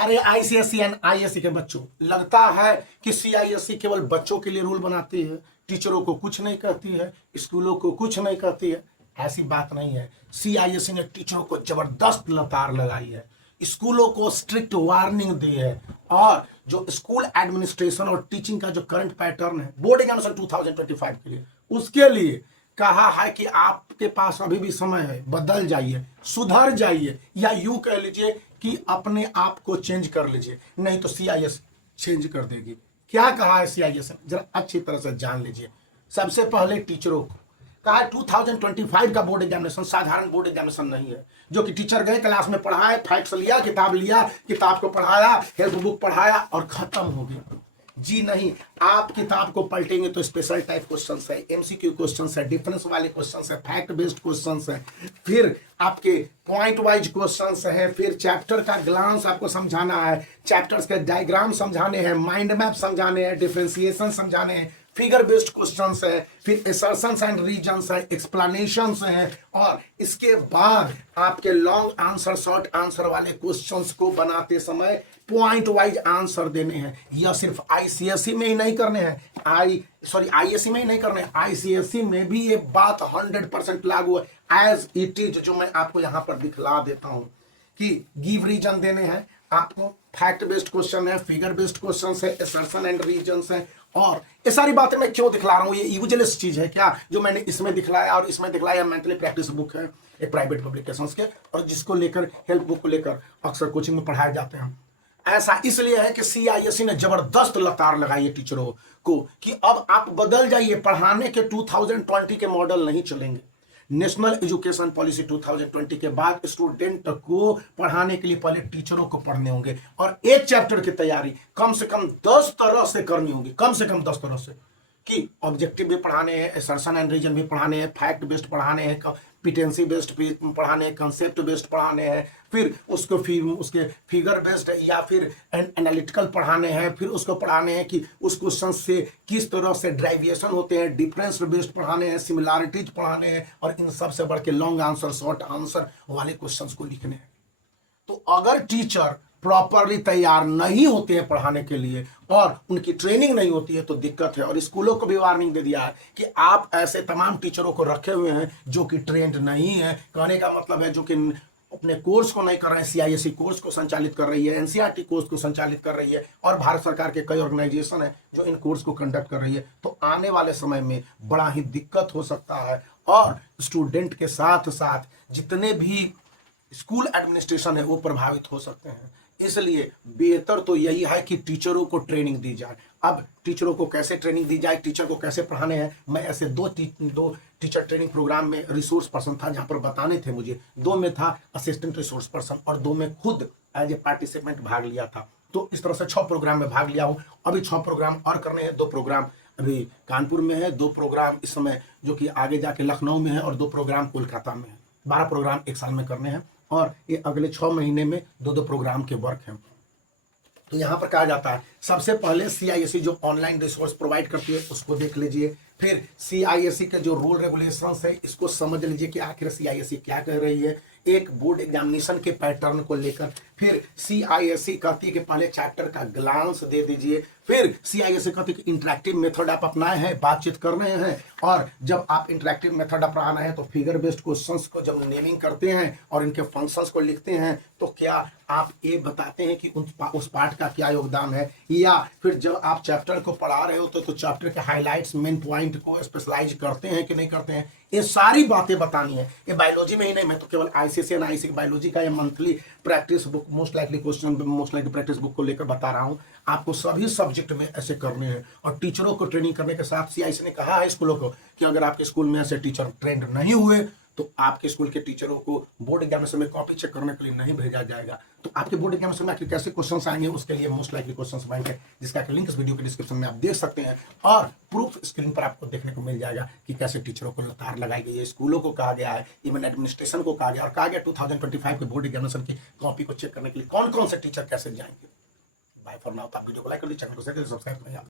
अरे ICSE and ISC के बच्चों, लगता है कि सीआईएससी केवल बच्चों के लिए रूल बनाती है, टीचरों को कुछ नहीं कहती है, स्कूलों को कुछ नहीं कहती है। ऐसी बात नहीं है। सीआईएससी ने टीचरों को जबरदस्त लतार लगाई है, स्कूलों को स्ट्रिक्ट वार्निंग दी है, और जो स्कूल एडमिनिस्ट्रेशन और टीचिंग का जो करंट पैटर्न है बोर्ड एग्जामिनेशन 2025 के लिए, उसके लिए कहा है कि आपके पास अभी भी समय है, बदल जाइए, सुधर जाइए, या यूं कह लीजिए कि अपने आप को चेंज कर लीजिए, नहीं तो सीआईएस चेंज कर देगी। क्या कहा है सीआईएस ने, जरा अच्छी तरह से जान लीजिए। सबसे पहले टीचरों को कहा है 2025 का बोर्ड एग्जामिनेशन साधारण बोर्ड एग्जामिनेशन नहीं है, जो कि टीचर गए क्लास में पढ़ाए, फैक्ट्स लिया, किताब को पढ़ाया, हेल्प बुक पढ़ाया और खत्म हो गया। जी नहीं, आप किताब को पलटेंगे तो स्पेशल टाइप क्वेश्चंस है, एमसीक्यू क्वेश्चंस है, डिफरेंस वाले क्वेश्चंस है, फैक्ट बेस्ड क्वेश्चंस है, फिर आपके पॉइंट वाइज क्वेश्चंस है, फिर चैप्टर का ग्लांस आपको समझाना है, चैप्टर्स के डायग्राम समझाने हैं, माइंड मैप समझाने हैं, डिफरेंशिएशन समझाने हैं, फिगर बेस्ड क्वेश्चंस है, फिर असर्शंस एंड रीजंस है, एक्सप्लेनेशंस है, और इसके बाद आपके लॉन्ग आंसर शॉर्ट आंसर वाले क्वेश्चंस को बनाते समय पॉइंट वाइज आंसर देने हैं। यह सिर्फ आईसीएसई में ही नहीं करने हैं, आईएससी में ही नहीं करने हैं, आईसीएसई में भी ये बात 100% लागू है एज इट इज, जो मैं आपको यहां पर दिखला देता हूं कि गिव रीजन देने हैं आपको, फैक्ट बेस्ड क्वेश्चन है, फिगर बेस्ड क्वेश्चन है, असर्शन एंड रीजंस है। और ये सारी बातें मैं क्यों दिखला रहा हूं, ये यूजलेस चीज है क्या जो मैंने इसमें दिखलाया और इसमें दिखलाया? मेंटली प्रैक्टिस बुक है एक प्राइवेट पब्लिकेशंस के, और जिसको लेकर हेल्प बुक को लेकर अक्सर कोचिंग में पढ़ाए जाते हैं। ऐसा इसलिए है कि सीआईएससी ने जबरदस्त लतार लगाई है टीचरों को कि अब आप बदल जाइए, पढ़ाने के 2020 के मॉडल नहीं चलेंगे। नेशनल एजुकेशन पॉलिसी 2020 के बाद स्टूडेंट को पढ़ाने के लिए पहले टीचरों को पढ़ने होंगे, और एक चैप्टर की तैयारी कम से कम 10 तरह से करनी होगी, कम से कम 10 तरह से, कि ऑब्जेक्टिव भी पढ़ाने हैं, असर्शन एंड रीजन भी पढ़ाने हैं, फैक्ट बेस्ड पढ़ाने हैं, पिटेंसी बेस्ड पढ़ाने हैं, कंसेप्ट बेस्ड पढ़ाने हैं, फिर उसको उसके फिगर बेस्ड या फिर एनालिटिकल पढ़ाने हैं, फिर उसको पढ़ाने हैं कि उस क्वेश्चन से किस तरह से ड्राइविएशन होते हैं, डिफरेंस बेस्ड पढ़ाने हैं, सिमिलैरिटीज पढ़ाने हैं, और इन सब से बढ़ के लॉन्ग आंसर शॉर्ट आंसर वाले क्वेश्चंस को लिखने हैं। तो अगर टीचर प्रॉपरली तैयार नहीं होते हैं पढ़ाने के लिए और उनकी ट्रेनिंग नहीं होती है तो दिक्कत है। और स्कूलों को भी वार्निंग दे दिया है कि आप ऐसे तमाम टीचरों को रखे हुए हैं जो कि ट्रेंड नहीं है। कहने का मतलब है जो कि अपने कोर्स को नहीं कर रहे हैं। सीआईएससी कोर्स को संचालित कर रही है, एनसीईआरटी कोर्स को संचालित कर रही है, और भारत सरकार के कई ऑर्गेनाइजेशन है जो इन कोर्स को कंडक्ट कर रही है। तो आने वाले समय में बड़ा ही दिक्कत हो सकता है, और स्टूडेंट के साथ साथ जितने भी स्कूल एडमिनिस्ट्रेशन है वो प्रभावित हो सकते हैं। इसलिए बेहतर तो यही है कि टीचरों को ट्रेनिंग दी जाए। अब टीचरों को कैसे ट्रेनिंग दी जाए, टीचर को कैसे पढ़ाने हैं, मैं ऐसे दो टीचर ट्रेनिंग प्रोग्राम में रिसोर्स पर्सन था जहां पर बताने थे मुझे। 2 में था असिस्टेंट रिसोर्स पर्सन और 2 में खुद एज ए पार्टिसिपेंट भाग लिया था। तो इस तरह से 6 प्रोग्राम में भाग लिया हूं। अभी 6 प्रोग्राम और करने हैं। 2 प्रोग्राम अभी कानपुर में है, 2 प्रोग्राम इस समय जो कि आगे जाके लखनऊ में है, और 2 प्रोग्राम कोलकाता में है। 12 प्रोग्राम एक साल में करने हैं, और ये अगले 6 महीने में 2-2 प्रोग्राम के वर्क हैं। तो यहाँ पर कहा जाता है सबसे पहले सीआईएससी जो ऑनलाइन रिसोर्स प्रोवाइड करती है उसको देख लीजिए। फिर सीआईएससी के जो रूल रेगुलेशंस है इसको समझ लीजिए कि आखिर सीआईएससी क्या कह रही है एक बोर्ड एग्जामिनेशन के पैटर्न को लेकर। फिर सीआईएससी कहती है कि पहले चैप्टर का ग्लांस दे दीजिए। फिर सीआईएससी कहती है कि इंटरेक्टिव मेथड आप अपनाए हैं, बातचीत कर रहे हैं, और जब आप इंटरेक्टिव मेथड अपना रहे हैं तो फिगर बेस्ड क्वेश्चंस को जब नेमिंग करते हैं और इनके फंक्शंस को लिखते हैं तो क्या आप ये बताते हैं कि उस पार्ट का क्या योगदान है, या फिर जब आप चैप्टर को पढ़ा रहे होते तो चैप्टर के हाईलाइट्स मेन पॉइंट को स्पेशलाइज करते हैं कि नहीं करते हैं। ये सारी बातें बतानी है। ये बायोलॉजी में ही नहीं, मैं तो केवल आईसीएसई एंड आईसी बायोलॉजी का ये monthly practice book most likely practice book को लेकर बता रहा हूँ। आपको सभी सब्जेक्ट में ऐसे करने हैं, और टीचरों को ट्रेनिंग करने के साथ सीआईएससी ने कहा है स्कूलों को कि अगर आपके स्कूल में ऐसे टीचर ट्रेंड नहीं हुए तो आपके स्कूल के टीचरों को बोर्ड एग्जामिनेशन में कॉपी चेक करने के लिए नहीं भेजा जाएगा। तो आपके बोर्ड एग्जामिनेशन में आखिर कैसे क्वेश्चंस आएंगे उसके लिए मोस्ट लाइकली क्वेश्चंस बैंक है, जिसका लिंक इस वीडियो के डिस्क्रिप्शन में आप देख सकते हैं, और प्रूफ स्क्रीन पर आपको देखने को मिल जाएगा कि कैसे टीचरों को लतार लगाई गई है। स्कूलों को कहा गया है, इवन एडमिनिस्ट्रेशन को कहा गया, और कहा गया 2025 के बोर्ड एग्जामिनेशन की कॉपी को चेक करने के लिए कौन कौन से टीचर कैसे जाएंगे। Bye for now. आप वीडियो को लाइक कर लीजिए, चैनल को सब्सक्राइब करिए।